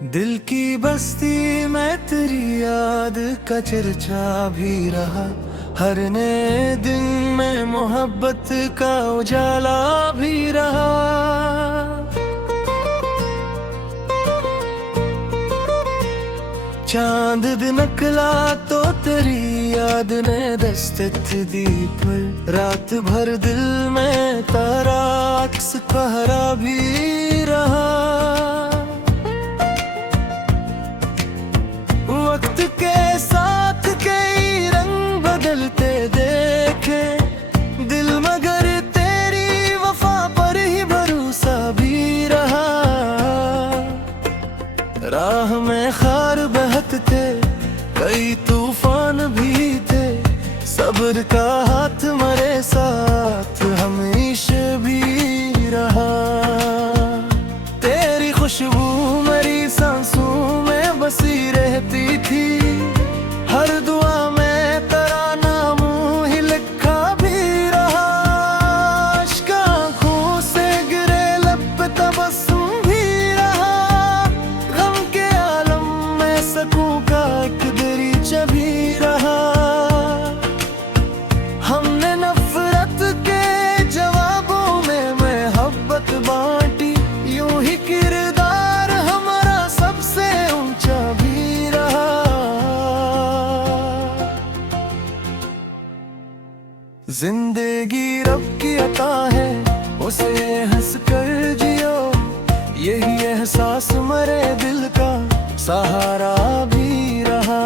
दिल की बस्ती में तेरी याद का चर्चा भी रहा। हर नए दिन में मोहब्बत का उजाला भी रहा। चांद दिन निकला तो तेरी याद ने दस्तक दी, पर रात भर दिल में तारा अक्स पहरा भी रहा। वक्त के साथ कई रंग बदलते देखे दिल, मगर तेरी वफा पर ही भरोसा भी रहा। राह में खार बहत थे, कई तूफान भी थे, सब्र का हाथ मेरे साथ हमेशा भी रहा। तेरी खुशबू मेरी सांसों में बसी रहती थी, हर दुआ में तेरा नाम ही लिखा भी रहा। इश्क आँखों से गिरे लब पे तबस्सुम भी रहा। गम के आलम में सकूं का एक दरीचा भी रहा। हमने नफरत के जवाबों में मोहब्बत बांटी, यूं ही किरदार हमारा सबसे ऊंचा भी रहा। जिंदगी रब की अता है, उसे हंस कर जियो, यही एहसास मरे दिल का सहारा भी रहा।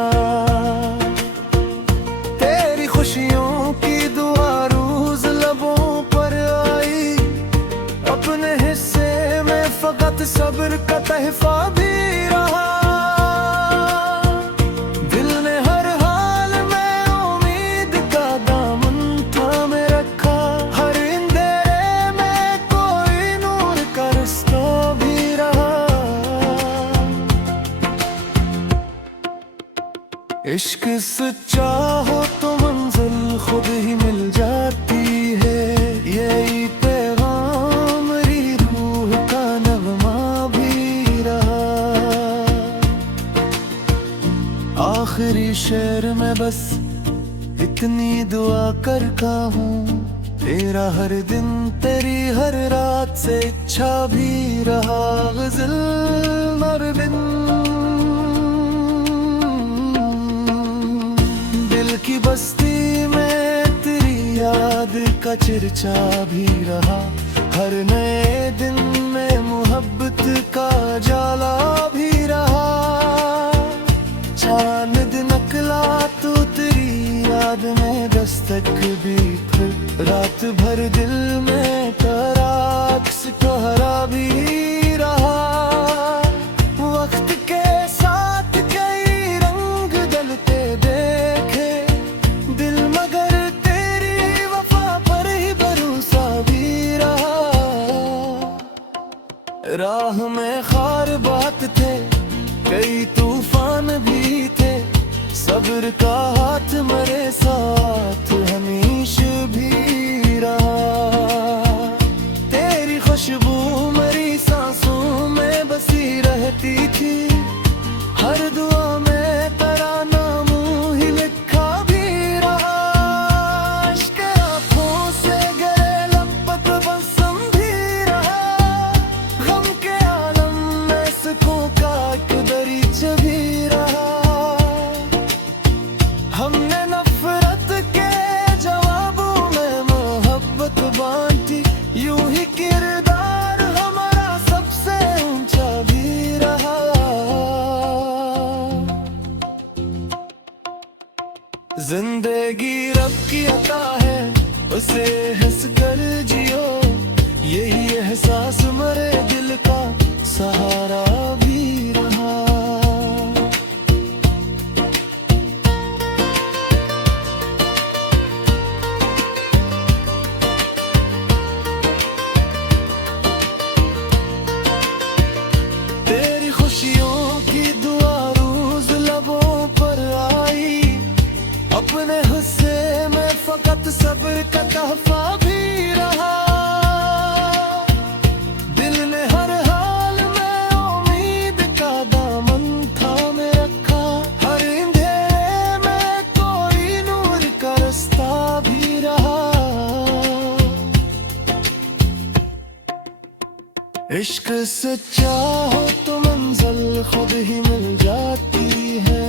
तेरी खुशियों की दुआ रोज लबों पर आई, अपने हिस्से में फकत सब्र का तहफा भी रहा। दिल ने हर हाल में उम्मीद का दामन थामे रखा, हर अंधेरे में कोई नूर का रास्ता भी रहा। इश्क सच्चा हो तो मंजिल खुद ही मिल जाती है, यही पैगाम मेरी रूह का नगमा भी रहा। आखिरी शेर में बस इतनी दुआ करता हूँ, तेरा हर दिन तेरी हर रात से इच्छा भी रहा। गज़ल मर बिन दिल की बस्ती में तेरी याद का चर्चा भी रहा। हर नए दिन में मोहब्बत का जाला भी रहा। चांद निकला तो तेरी याद में दस्तक भी, फिर रात भर दिल में तेरा अक्स पहरा भी रहा। वक्त के साथ कई रंग बदलते देखे दिल, मगर तेरी वफा पर ही भरोसा भी रहा। राह में खार बात थे, कई तूफान भी थे, सब्र का हाथ मेरे साथ हमेशा भी रहा। तेरी खुशबू मेरी सांसों में बसी रहती थी, हर दुआ में तेरा नाम ही लिखा भी रहा। इश्क आँखों से गए लब पे तबस्सुम भी रहा। गम के आलम में सुकून का एक दरीचा भी रहा। हमने नफरत के जवाबों में मोहब्बत बांटी, यूं ही किरदार हमारा सबसे ऊंचा भी रहा। जिंदगी रब की अता है, उसे हंस कर जियो, यही एहसास मरे दिल का सहारा भी रहा। तेरी खुशियों की दुआ रोज लबों पर आई, अपने हिस्से में फकत सब्र का तहफा भी रहा। दिल ने हर हाल में उम्मीद का दामन इश्क सच्चा हो तो मंजिल खुद ही मिल जाती है।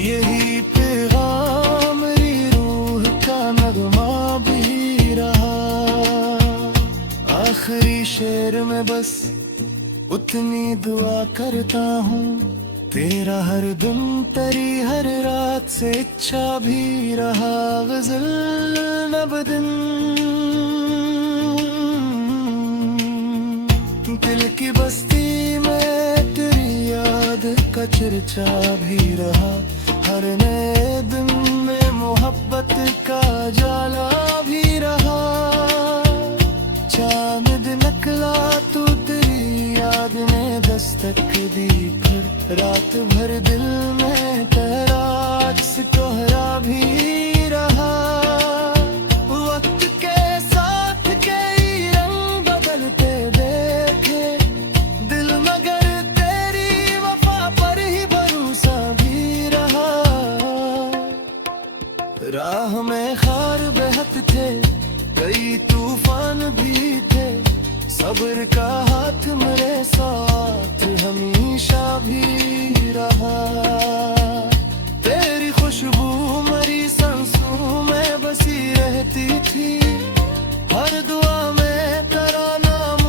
यही पैगाम मेरी रूह का नगमा भी रहा। आखिरी शेर में बस उतनी दुआ करता हूँ, तेरा हर दिन तेरी हर रात से इच्छा भी रहा। गजल नब दिन दिल की बस्ती में तेरी याद का चर्चा भी रहा। हर नए दिन में मोहब्बत का जाला भी रहा। चांद निकला तो तेरी याद ने दस्तक दी, फिर रात भर दिल में तेरा अक्स कोहरा भी रहा। वक्त के साथ कई रंग बदलते देखे दिल, मगर तेरी वफा पर ही भरोसा भी रहा। राह में खार बहत थे, कई तूफान भी थे, सब्र का हाथ मेरे साथ हमेशा भी रहा। तेरी खुशबू मेरी सांसों में बसी रहती थी, हर दुआ में तेरा नाम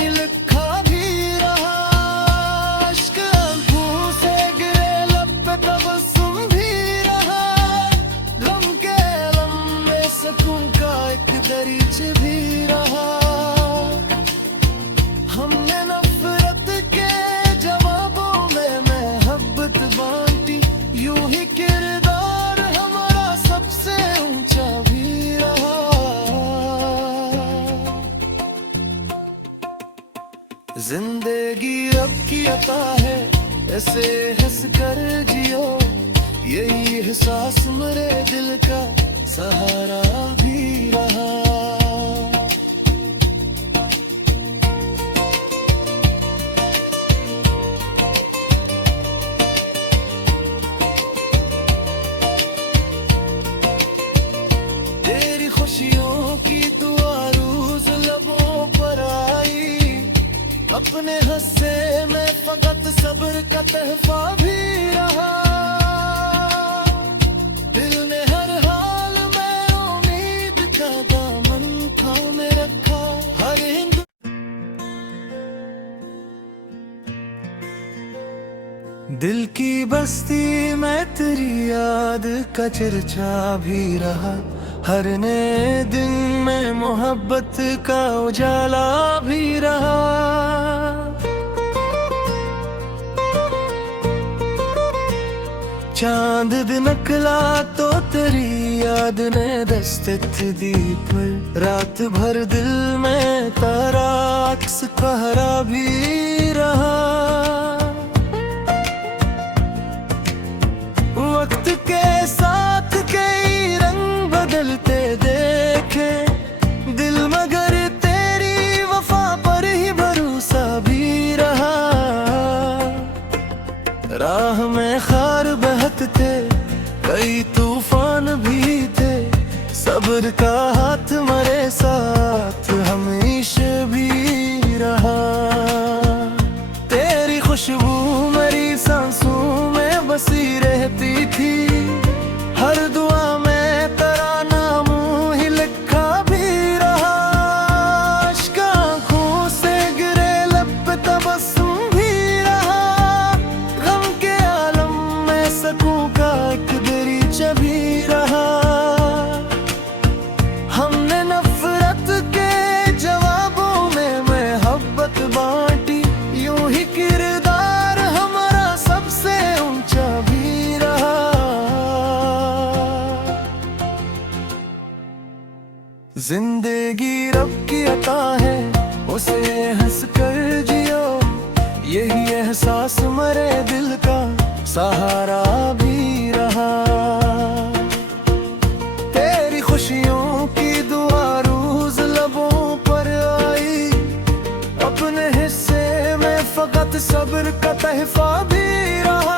ही लिखा भी रहा। इश्क आंखों से गिरे लब पे तबस्सुम भी रहा। गम के अलम में सुकून का एक दरिच भी रहा। हमने नफरत के जवाबों में मोहब्बत बांटी, यूं ही किरदार हमारा सबसे ऊंचा भी रहा। जिंदगी रब की अता है, ऐसे हंस कर जियो, यही एहसास मेरे दिल का सहारा भी रहा। खुशियों की दुआ रोज लबों पर आई, अपने हस्से में फकत सब्र का तहफा भी रहा। दिल ने हर हाल में उम्मीद का दामन थामे रखा। हर हिंदू दिल की बस्ती में तेरी याद का चर्चा भी रहा। हर नए दिन में मोहब्बत का उजाला भी रहा। चांद निकला तो तेरी याद ने दस्तक दी, पर रात भर दिल में तेरा अक्स कोहरा भी रहा। वक्त के साथ कई रंग बदलते देखे दिल, मगर तेरी वफा पर ही भरोसा भी रहा। राह में खार बहत थे, कई तूफान भी थे, सब्र का हाथ मेरे साथ हमेशा भी रहा। तेरी खुशबू मेरी सांसों में बसी रहती थी, हर दुआ में तेरा नाम ही लिखा भी रहा। इश्क आंखों से गिरे लब पे तबस्सुम भी रहा। गम के आलम में सुकून का एक दरिचा भी रहा। हमने नफरत के जवाबों में मोहब्बत बांटी, यूं ही किरदार हमारा सबसे ऊंचा भी रहा। जिंदगी रब की अता है, उसे हंस कर जियो, यही एहसास मेरे दिल का सहारा भी रहा। तेरी खुशियों की दुआ रोज लबों पर आई, अपने हिस्से में फकत सब्र का तहफा भी रहा।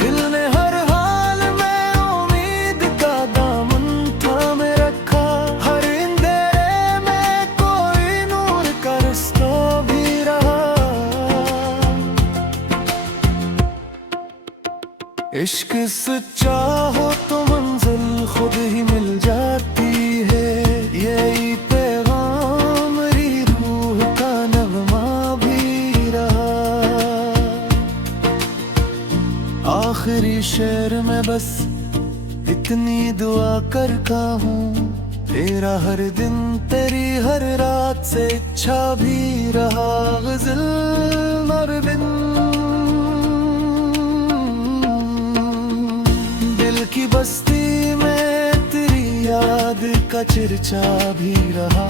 दिल ने हर हाल में उम्मीद का दामन थामे रखा। हर अंधेरे में कोई नूर का इश्क सच्चा हो तो मंजिल खुद ही मिल जाती है, यही पैगाम मेरी रूह का नगमा भी रहा। आखिरी शेर में बस इतनी दुआ करता हूँ, तेरा हर दिन तेरी हर रात से इच्छा भी रहा। गज़ल मर बिन दिल की बस्ती में तेरी याद का चर्चा भी रहा।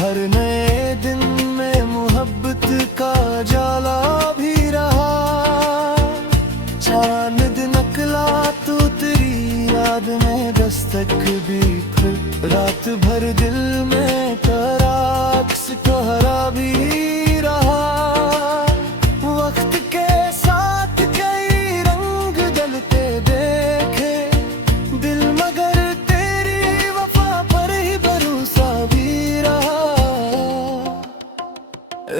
हर नए दिन में मोहब्बत का जाला भी रहा। चांद नकला तो तेरी याद में दस्तक भी, फिर रात भर दिल में तेरा अक्स तोहरा भी रहा। वक्त के साथ कई रंग बदलते देखे दिल, मगर तेरी वफा पर ही भरोसा भी रहा।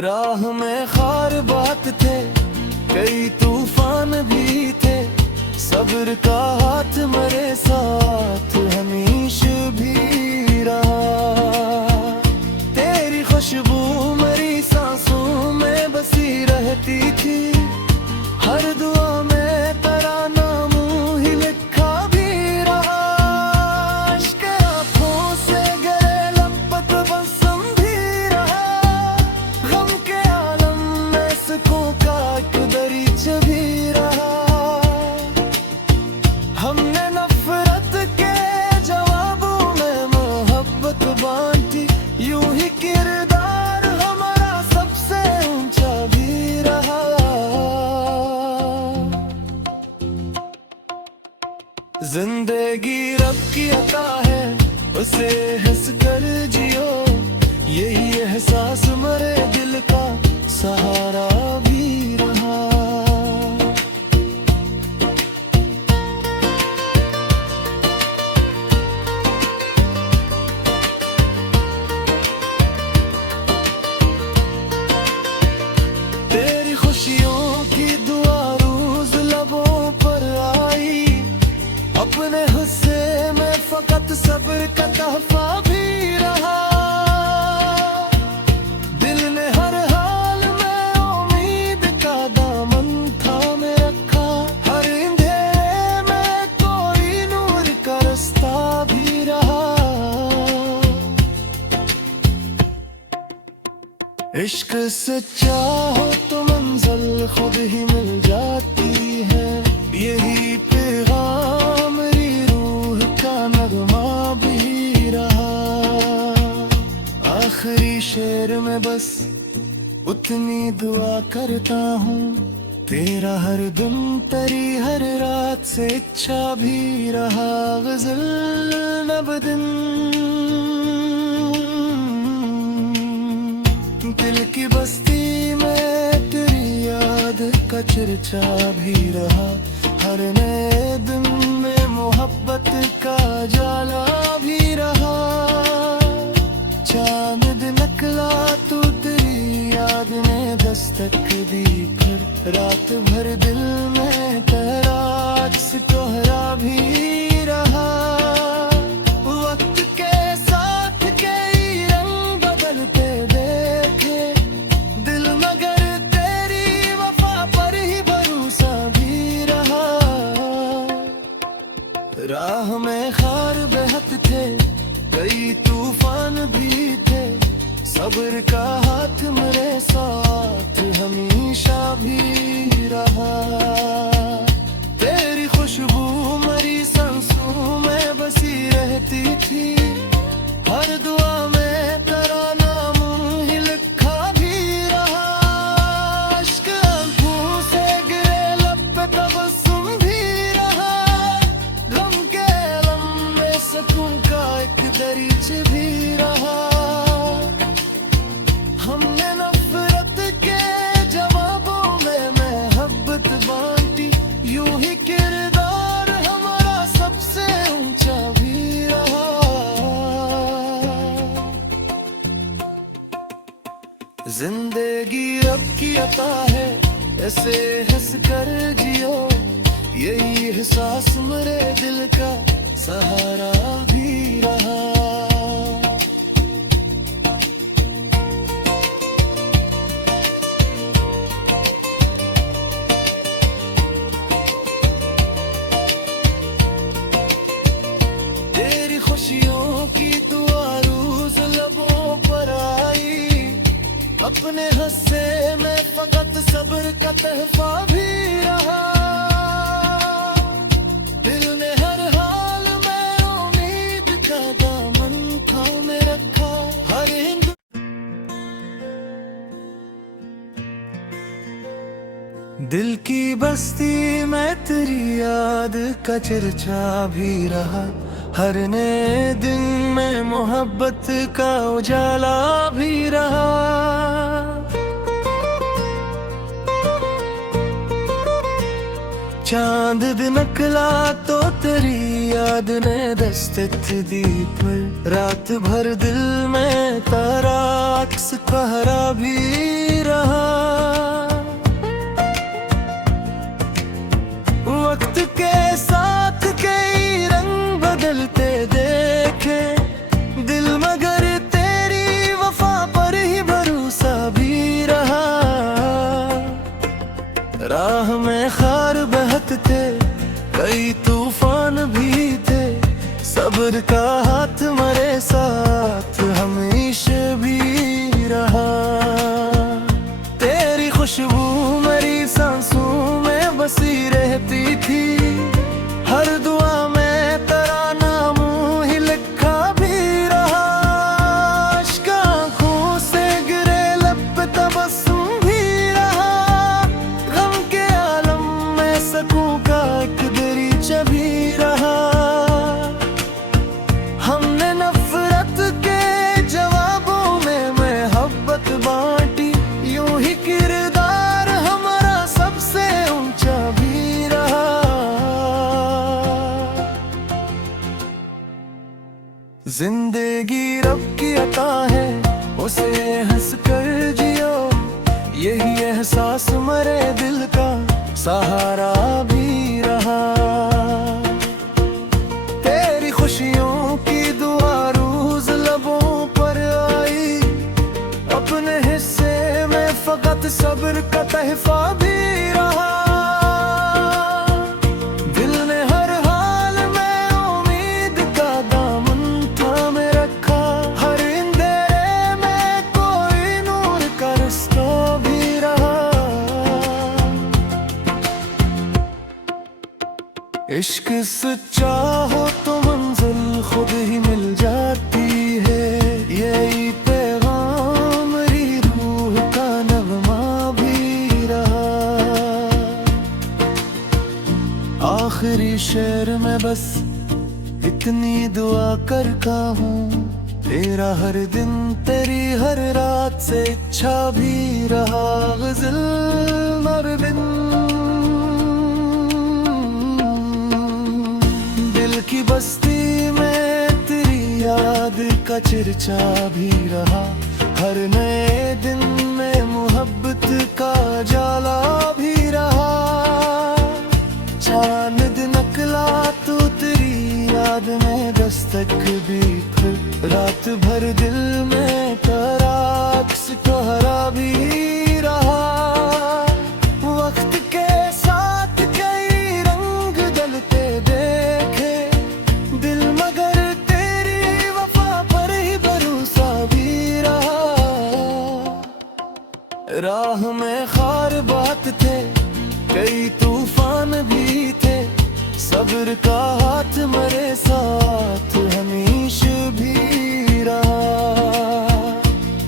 राह में खार बात थे, कई तूफान भी थे, सब्र का हाथ मेरे साथ हमेशा भी रहा। तेरी खुशबू मेरी सांसों में बसी रहती थी, हर दुआ में तेरा नाम ही लिखा भी रहा। इश्क आँखों से गए लपट बसम भी रहा। गम के आलम में सुकून का एक दरीच भी रहा। हमने नफरत के जवाबों में मोहब्बत बांटी, यूं ही किरदार हमारा सबसे ऊंचा भी रहा। जिंदगी रब की अता है, उसे हंस कर जियो, यही एहसास मेरे दिल का सहारा भी रहा। तेरी खुशियों की दुआ रोज लबों पर आई, अपने हिस्से में फकत सब्र का तहफा भी रहा। दिल ने हर हाल में उम्मीद का दामन थामे रखा। हर अंधेरे में कोई नूर का रास्ता भी रहा। इश्क सच्चा हो तो मंजिल खुद ही मिल जाती है, यही पैगाम मेरी रूह का नगमा भी रहा। आखिरी शेर में बस उतनी दुआ करता हूँ, तेरा हर दिन तेरी हर रात से इच्छा भी रहा। गज़ल नब दिन दिल की बस्ती में तेरी याद का चर्चा भी रहा। हर नए दिन में मोहब्बत का जाला भी रहा। चांद निकला तो तेरी याद ने दस्तक दी, फिर रात भर दिल में तेरा अक्स तोहरा भी रहा। वक्त के साथ कई रंग बदलते देखे दिल, मगर तेरी वफा पर ही भरोसा भी रहा। राह में खार बहत थे, कई तूफान भी थे, सब्र का हाथ मेरे साथ हमेशा भी रहा। तेरी खुशबू मेरी सांसों में बसी रहती थी, हर दुआ में तेरा नाम ही लिखा भी रहा। इश्क आँखों से गिरे लब पे तबस्सुम भी रहा। गम के लम्बे सुकून का एक दरीच भी रहा। हमने नफरत के जवाबों में मोहब्बत बांटी, यूं ही किरदार हमारा सबसे ऊंचा भी रहा। जिंदगी रब की अता है, ऐसे हंस कर जियो, यही एहसास मेरे दिल का सहारा भी रहा। तेरी खुशियों की दुआ रोज लबों पर आई, अपने हंसे में फकत सब्र का तहफा भी रहा। दिल ने हर हाल में उम्मीद का दामन थामे रखा। हर हिंदू दिल की बस्ती में तेरी याद का चर्चा भी रहा। हर नए दिन में मोहब्बत का उजाला भी रहा। चांद दिन निकला तो तेरी याद ने दस्तक दी, पर रात भर दिल में तारा अक्स पहरा भी रहा। वक्त के साथ कई रंग बदलते देखे दिल, मगर तेरी वफा पर ही भरोसा भी रहा। राह में खार बहत थे, कई तूफान भी थे, सब्र का हाथ मेरे साथ हमेशा भी रहा। तेरी खुशबू मेरी सांसों में बसी रहती थी, हर दुआ में तेरा नाम ही लिखा भी रहा। इश्क आँखों से गिरे लब पे तबस्सुम भी रहा। गम के आलम में सकूं का एक दरीचा भी रहा। हमने नफरत के जवाबों में मोहब्बत बांटी, यूं ही किरदार हमारा सबसे ऊंचा भी रहा। जिंदगी रब की अता है, उसे हंस कर जियो, यही एहसास मेरे दिल का सहारा भी रहा। तेरी खुशियों की दुआ रोज लबों पर आई, अपने हिस्से में फकत सब्र का तहफा भी रहा। दिल ने हर हाल में उम्मीद का दामन थामे रखा। हर अंधेरे में कोई नूर का रास्ता भी रहा। इश्क सच्चा हो तो मंजिल खुद ही मिल जाती है, यही पैगाम मेरी रूह का नगमा भी रहा। आखिरी शेर में बस इतनी दुआ करता हूँ, तेरा हर दिन तेरी हर रात से इच्छा भी रहा। गजल मरबिन दिल की बस्ती में तेरी याद का चर्चा भी रहा। हर नए दिन में मोहब्बत का जाला भी रहा। चांद निकला तो तेरी याद में दस्तक भी, फिर रात भर दिल में तेरा अक्स पहरा भी रहा। वक्त के साथ कई रंग बदलते देखे दिल, मगर तेरी वफा पर ही भरोसा भी रहा। राह में खार बात थे, कई तूफान भी थे, सब्र का हाथ मेरे साथ हमेशा भी रहा।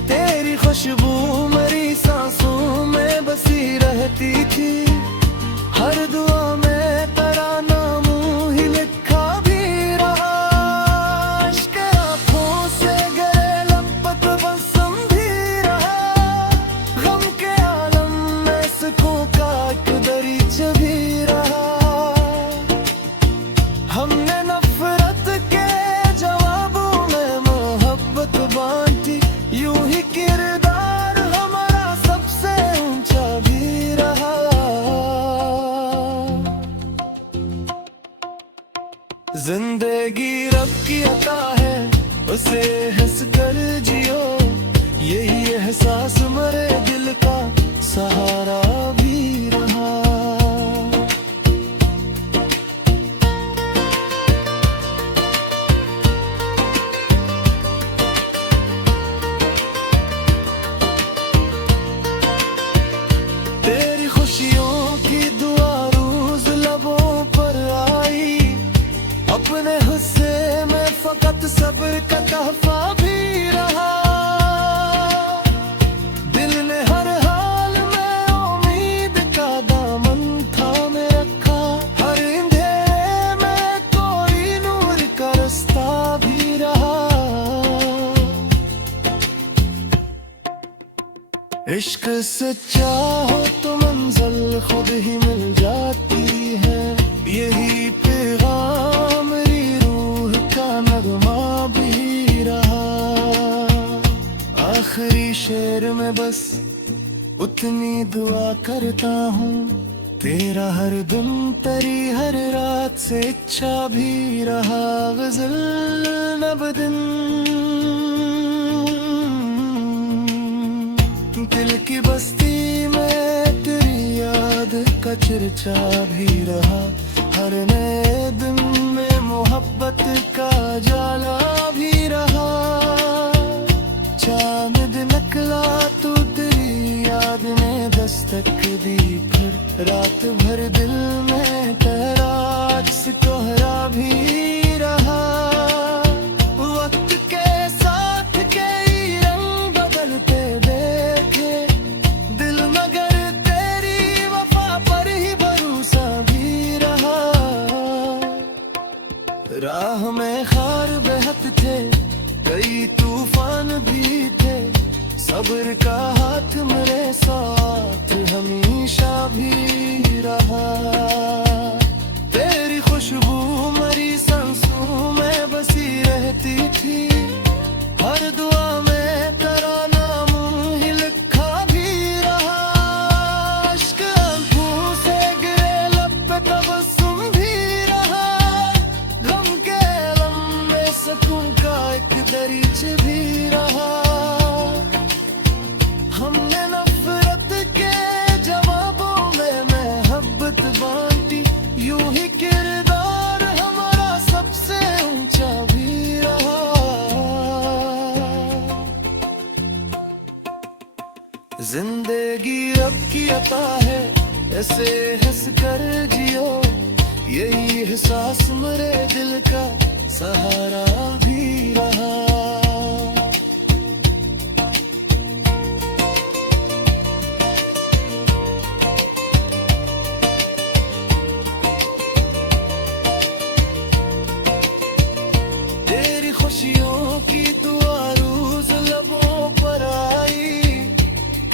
तेरी खुशबू मेरी सांसों में बसी रहती थी, हर दुआ में तेरा नाम ही लिखा भी रहा। इश्क आँखों से गए लब पे तबस्सुम भी रहा। गम के आलम में सुकून का एक दरीचा भी रहा। हमने नफरत सब्र का तोहफा भी रहा। दिल ने हर हाल में उम्मीद का दामन थामे रखा। हर अंधेरे में कोई नूर का रास्ता भी रहा। इश्क सच्चा हो तो मंजिल खुद ही मिल जाती है। यही पैगाम मेरी रूह का नगमा भी रहा। आखिरी शेर में बस उतनी दुआ करता हूँ, तेरा हर दिन तेरी हर रात से इच्छा भी रहा। गजल नब दिन दिल की बस्ती में तेरी याद का चर्चा भी रहा। हर नए दिन में मोहब्बत का जाला भी रहा। चांद निकला तो तेरी याद ने दस्तक दी। फिर रात भर दिल में तेरा अक्स कोहरा भी रहा। वक्त के साथ कई रंग बदलते देखे दिल, मगर तेरी वफा पर ही भरोसा भी रहा। राह में खार बहत थे, कई तूफान भी थे। सब्र का हाथ मेरे साथ हमेशा भी रहा। तेरी खुशबू मेरी सांसों में बसी रहती थी। हर दुआ में तेरा नाम ही लिखा भी रहा। इश्क आंखों से गिरे लब पे तबस्सुम भी रहा। गम के अलम में सुकून का एक दरिच भी रहा। हमने नफरत के जवाबों में मोहब्बत बांटी। यूं ही किरदार हमारा सबसे ऊंचा भी रहा। जिंदगी रब की अता है, ऐसे हंस कर जियो। यही एहसास मेरे दिल का सहारा भी रहा। तेरी खुशियों की दुआ रोज लबों पर आई।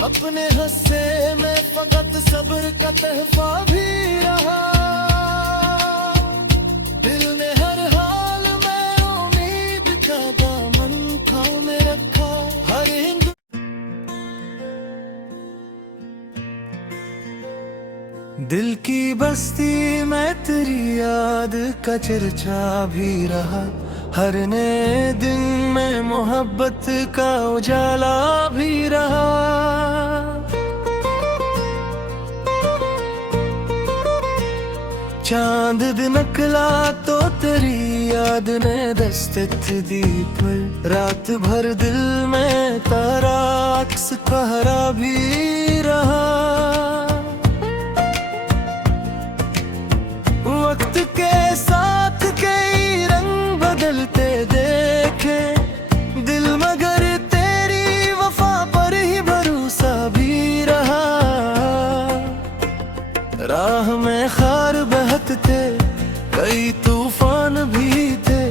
अपने हंसे में फकत सब्र का तोहफा भी रहा। दिल ने हर हाल में उम्मीद का दामन थामे रखा। हर हिंद दिल की बस्ती में तेरी याद का चर्चा भी रहा। हर नए दिन में मोहब्बत का उजाला भी रहा। चांद निकला तो तेरी याद ने दस्तक दी। फिर रात भर दिल में तेरा अक्स कोहरा भी रहा। वक्त के साथ कई रंग बदलते देखे दिल, मगर तेरी वफा पर ही भरोसा भी रहा। राह में खार बहत थे, कई तूफान भी थे।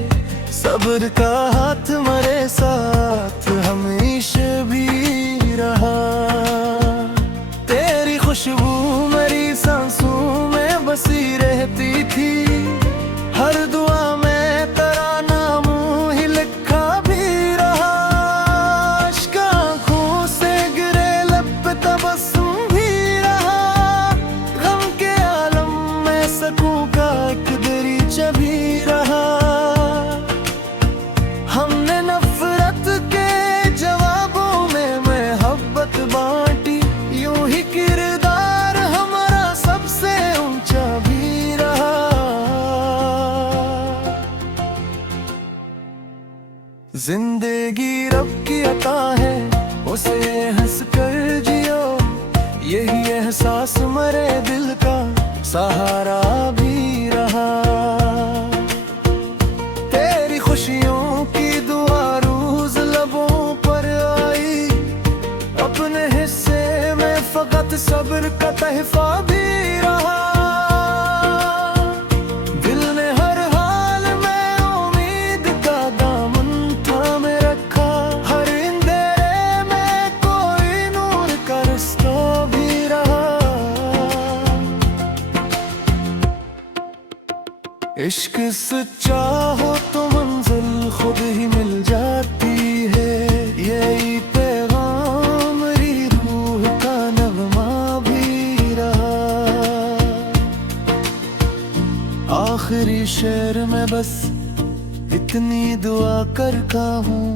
सब्र का हाथ मेरे साथ हमेशा भी रहा। तेरी खुशबू मेरी सांसों में बसी रहती थी। हर दुआ में तेरा नाम ही लिखा भी रहा। इश्क आंखों से गिरे लब पे तबस्सुम भी रहा। गम के आलम में सुकून का एक दरिचा भी रहा। हमने नफरत के जवाबों में मोहब्बत बांटी। यूं ही किरदार हमारा सबसे ऊंचा भी रहा। जिंदगी रब की अता है, उसे हंस कर जियो। यही एहसास मेरे दिल का सहारा भी रहा। तेरी खुशियों की साथ सब्र का तहफा भी रहा। दिल ने हर हाल में उम्मीद का दामन थामे रखा। हर अंधेरे में कोई नूर का रास्ता भी रहा। इश्क सच्चा हो तो मंजिल खुद ही मिल जाती है। यही पैगाम मेरी रूह का नगमा भी रहा। आखिरी शेर में बस इतनी दुआ करता हूँ,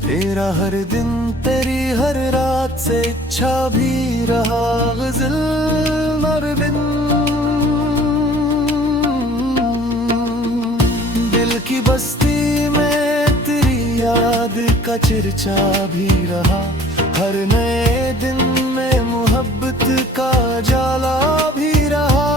तेरा हर दिन तेरी हर रात से इच्छा भी रहा। गज़ल मर बिन दिल की बस्ती में तेरी याद का चर्चा भी रहा। हर नए दिन में मोहब्बत का जाला भी रहा।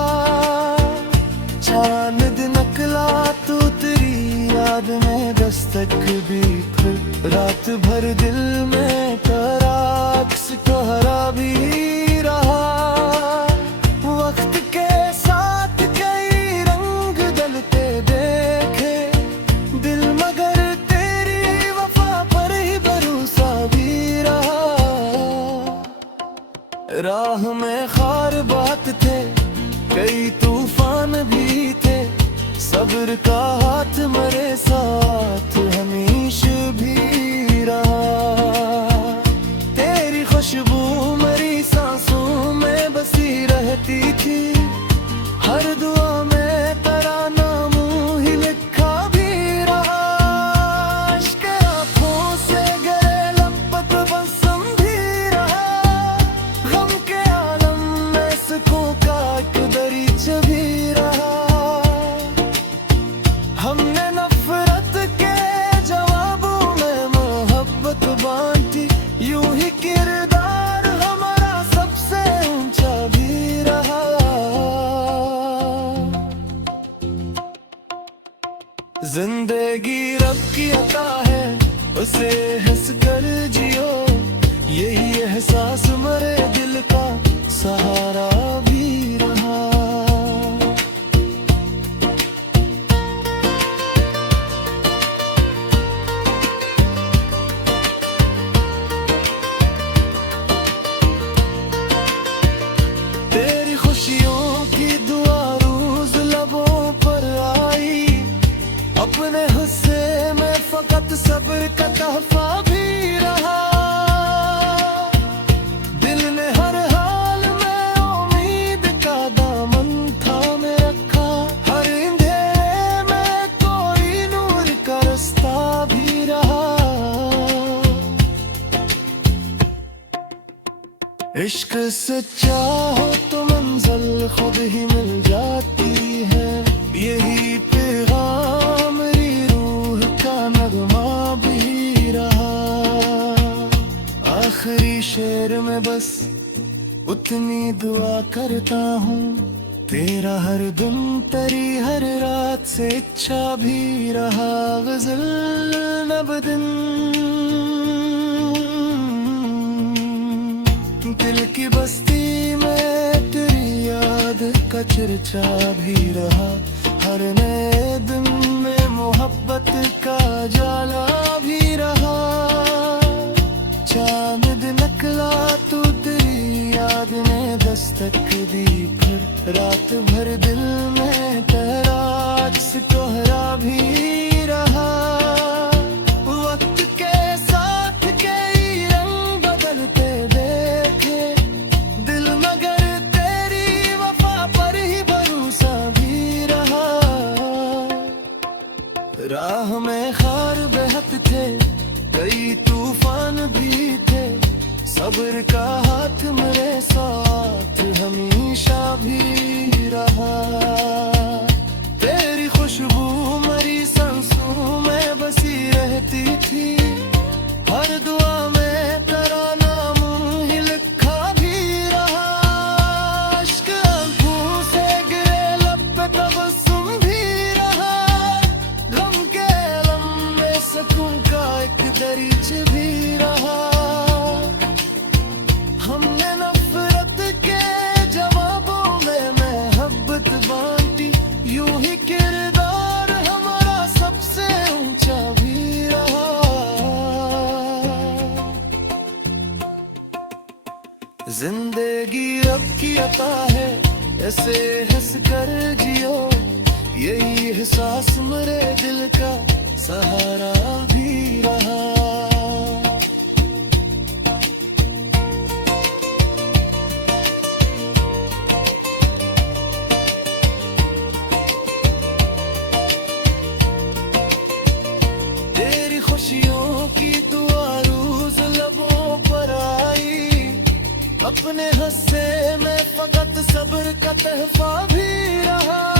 चांद निकला तो तेरी याद में दस्तक भी फिर। रात भर दिल में तेरा अक्स तोहरा भी रहा। वक्त के साथ कई रंग बदलते देखे दिल, मगर तेरी वफा पर ही भरोसा भी रहा। राह में खार बात थे, कई तूफान भी थे। सब्र का हाथ मेरे साथ हमेशा भी रहा। तेरी खुशबू मेरी सांसों में बसी रहती थी। हर दुआ में तेरा नाम ही लिखा भी रहा। इश्क आँखों से गए लपट बसम भी रहा। गम के आलम में सुकून का एक दरीच भी रहा। हमने नफरत के जवाबों में मोहब्बत बांटी। यूं ही किरदार हमारा सबसे ऊंचा भी रहा। जिंदगी रब की अता है, उसे हंस कर जियो। यही एहसास मेरे दिल का सहारा भी रहा। तेरी खुशियों की दुआ रोज लबों पर आई। अपने हिस्से में फकत सब्र का तहफा भी रहा। दिल ने हर हाल में उम्मीद का दामन थामे रखा। हर अंधेरे में कोई नूर का रास्ता भी रहा। इश्क सच्चा हो तो मंजिल खुद ही मिल जाती है। यही पैगाम मेरी रूह का नगमा भी रहा। आखिरी शेर में बस उतनी दुआ करता हूँ, तेरा हर दिन तेरी हर रात से इच्छा भी रहा। गज़ल नब दिन दिल की बस्ती में तेरी याद का चर्चा भी रहा। हर नए दिन में मोहब्बत का जाला भी रहा। चांद निकला तो तेरी याद ने दस्तक दी फिर। रात भर दिल में तेरा अक्स तोहरा भी रहा। वक्त के साथ कई रंग बदलते देखे दिल, मगर तेरी वफा पर ही भरोसा भी रहा। राह में खार बहत थे, कई तूफान भी थे। सब्र का हाथ मेरे साथ हमेशा भी रहा। तेरी खुशबू मेरी सांसों में बसी रहती थी। हर दुआ में तेरा नाम ही लिखा भी रहा। इश्क आँखों से गिरे लब पे तबस्सुम भी रहा। गम के लम्बे सुकून का एक दरीच भी रहा। जिंदगी रब की अता है, ऐसे हंस कर जियो, यही एहसास मेरे दिल का सहारा भी रहा। तेरी खुशियों की दुआ रोज लबों पर आई, अपने हंसे में फकत सब्र का तहफा भी रहा।